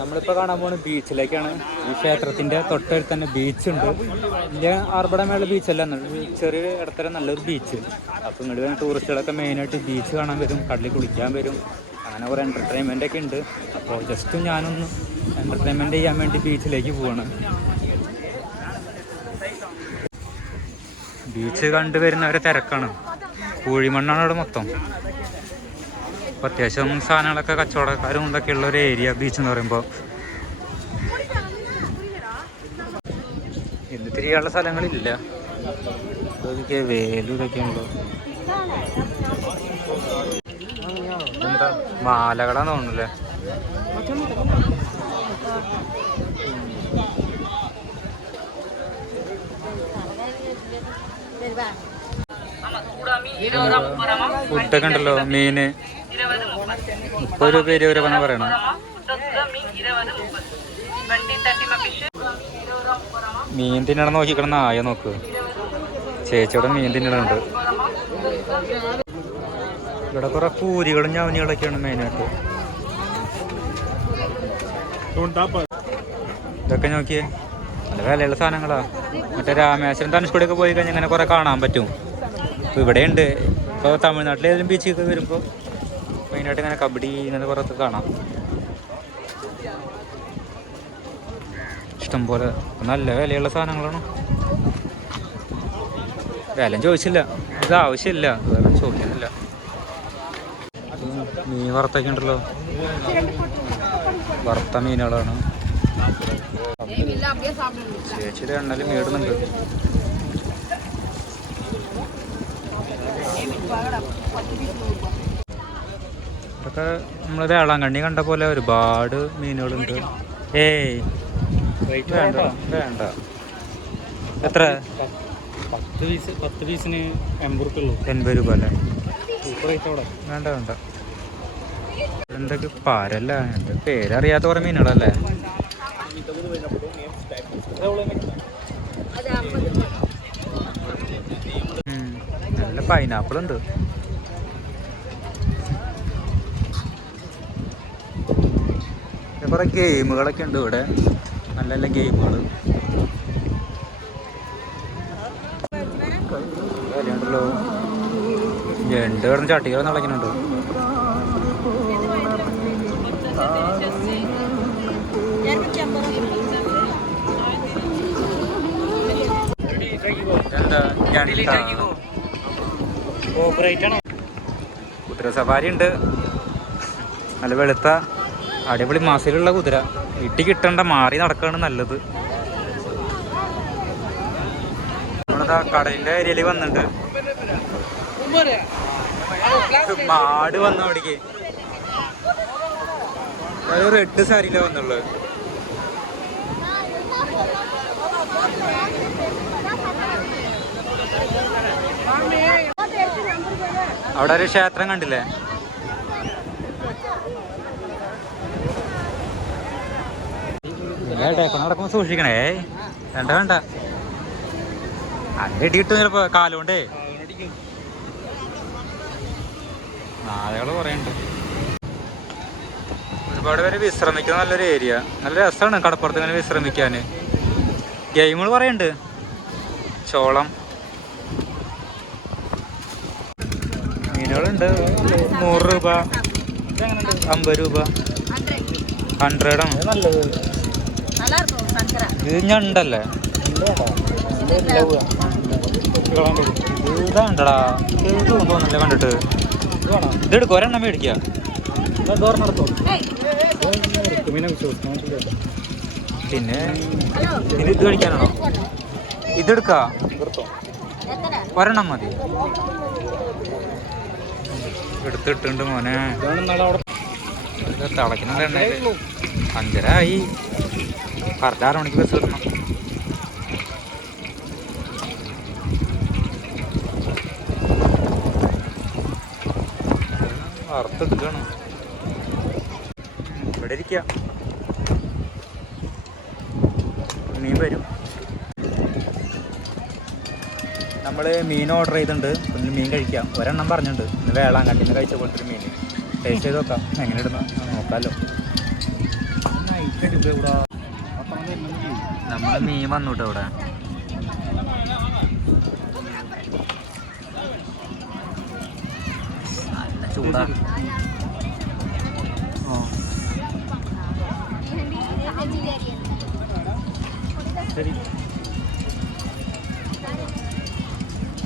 നമ്മളിപ്പോൾ കാണാൻ പോകുന്നത് ബീച്ചിലേക്കാണ്. ഈ ക്ഷേത്രത്തിന്റെ തൊട്ടടുത്ത് തന്നെ ബീച്ച് ഉണ്ട് വലിയ ആർബടമേള ബീച്ചല്ല ചെറിയ ഇടത്തരം നല്ലൊരു ബീച്ച്. അപ്പോൾ ഇങ്ങോട്ട് വരുന്ന ടൂറിസ്റ്റുകളൊക്കെ മെയിനായിട്ട് ബീച്ച് കാണാൻ വരും കടലിൽ കുളിക്കാൻ വരും. അങ്ങനെ കുറേ എന്റർടൈൻമെന്റ് ഒക്കെ ഉണ്ട്. അപ്പോൾ ജസ്റ്റ് ഞാനൊന്ന് എന്റർടൈൻമെന്റ് ചെയ്യാൻ വേണ്ടി ബീച്ചിലേക്ക് പോവാണ്. ബീച്ച് കണ്ടുവരുന്നവരെ തിരക്കാണ്. കോഴിമണ്ണാണ് അവിടെ മൊത്തം. അപ്പോൾ അത്യാവശ്യം സാധനങ്ങളൊക്കെ കച്ചവടക്കാരും ഇതൊക്കെ ഉള്ള ഒരു ഏരിയ ബീച്ച് എന്ന് പറയുമ്പോൾ എന്ത് തിരിയാനുള്ള സ്ഥലങ്ങളില്ല. ഇതൊക്കെ വേലും ഇതൊക്കെയാണല്ലോ എന്താ മാലകളാന്ന് തോന്നുന്നല്ലേ? ഫുഡൊക്കെ ഉണ്ടല്ലോ മീന്. മുപ്പത് രൂപ ഇരുപത് രൂപ എന്നാ പറയണം? മീൻ തിന്നണം നോക്കിക്കണം നായ നോക്ക്. ചേച്ചിയുടെ മീൻ തിന്നണുണ്ട്. ഇവിടെ കുറെ പൂരികളും ഞാവനികളൊക്കെയാണ് മെയിനായിട്ട് ഇതൊക്കെ നോക്കിയേ. നല്ല വിലയുള്ള സാധനങ്ങളാ. മറ്റേ രാമേശ്വരം തനുഷ്കൂടിയൊക്കെ പോയി കഴിഞ്ഞാൽ ഇങ്ങനെ കുറെ കാണാൻ പറ്റും. ഇപ്പോൾ ഇവിടെയുണ്ട്. ഇപ്പോൾ തമിഴ്നാട്ടിൽ ഏതെങ്കിലും ബീച്ചൊക്കെ വരുമ്പോൾ മെയിനായിട്ട് ഇങ്ങനെ കബഡി ഇങ്ങനെ കുറച്ച് കാണാം. ഇഷ്ടംപോലെ നല്ല വിലയുള്ള സാധനങ്ങളാണ്. വില ചോദിച്ചില്ല. ഇത് ആവശ്യമില്ല. വേറെ ചോദിക്കുന്നില്ല. മീൻ വറുത്തൊക്കെ ഉണ്ടല്ലോ വറുത്ത മീനുകളാണ്. ചേച്ചിയുടെ എണ്ണൽ മേടുന്നുണ്ട് ഇതൊക്കെ നമ്മളെ വേളാങ്കണ്ണി കണ്ട പോലെ ഒരുപാട് മീനുകളുണ്ട്. ഏയ്. വേണ്ട വേണ്ട. എത്ര? പത്ത് പീസ് പത്ത് പീസിന് എൺപത് രൂപ എൺപത് രൂപ അല്ലേ? വേണ്ട വേണ്ട. എന്തൊക്കെ പാരല്ല? എന്റെ പേരറിയാത്ത കുറെ മീനുകളല്ലേ? പൈനാപ്പിൾ ഉണ്ട് കുറെ ഗെയിമുകളൊക്കെ ഉണ്ട് ഇവിടെ. നല്ല നല്ല ഗെയിമുകൾ വിലയുണ്ടല്ലോ രണ്ട് കിടന്ന് ചട്ടികൾ നടക്കുന്നുണ്ട് എന്താ? ഞണ്ട കുതിര സവാരി ഉണ്ട്. നല്ല വെളുത്ത അടിപൊളി മാസിലുള്ള കുതിര. ഇട്ടി കിട്ടണ്ട മാറി നടക്കാണ് നല്ലത്. കടലിന്റെ ഏരിയയിൽ വന്നിട്ടുണ്ട്. മാട് വന്നു അവിടേക്ക്. റെഡ് സാരിയിലാ വന്നുള്ളത്. അവിടെ ഒരു ക്ഷേത്രം കണ്ടില്ലേ? ടക്കുമ്പോ സൂക്ഷിക്കണേ. വേണ്ട വേണ്ട. അതിന്റെ ഇടിയിട്ട് ചിലപ്പോ കാലുകൊണ്ടേ. നാളകൾ കുറേ ഉണ്ട് ഒരുപാട് പേര് വിശ്രമിക്കുന്ന നല്ലൊരു ഏരിയ നല്ല രസമാണ് കടപ്പുറത്ത് ഇങ്ങനെ വിശ്രമിക്കാൻ ഗെയിമുകൾ പറയുന്നുണ്ട് ചോളം. മീനുകളുണ്ട് നൂറ് രൂപ അമ്പത് രൂപ. ഹൺഡ്രഡാണ് ഇത് ഞണ്ടല്ലേ ഇതാണ്ടടാ ഇത് തോന്നുന്നില്ല കണ്ടിട്ട്. ഇതെടുക്കും ഒരെണ്ണം വിശ്വസിക്കാൻ പിന്നെ ഇത് ഇത് കഴിക്കാനാണോ ഇതെടുക്ക ഒരെണ്ണം മതി. എടുത്തിട്ടുണ്ട് മോനെ. ഇത് തിളയ്ക്കുന്നുണ്ട് അഞ്ചര ആയി ആറ് മണിക്ക് ബസ് കിട്ടണം വറുത്തെടുക്കണം ഇവിടെ ഇരിക്കുക മീൻ വരും. നമ്മൾ മീൻ ഓർഡർ ചെയ്തിട്ടുണ്ട്. ഒന്ന് മീൻ കഴിക്കാം. ഒരെണ്ണം പറഞ്ഞിട്ടുണ്ട്. ഇന്ന് വേളാങ്കണ്ണിന്ന് കഴിച്ച പോലത്തെ മീൻ. ടേസ്റ്റ് ചെയ്ത് നോക്കാം. എങ്ങനെ ഇടുന്ന? നോക്കാമല്ലോ നമ്മുടെ മീൻ വന്നു കേട്ടോ ഇവിടെ. നല്ല ശരി.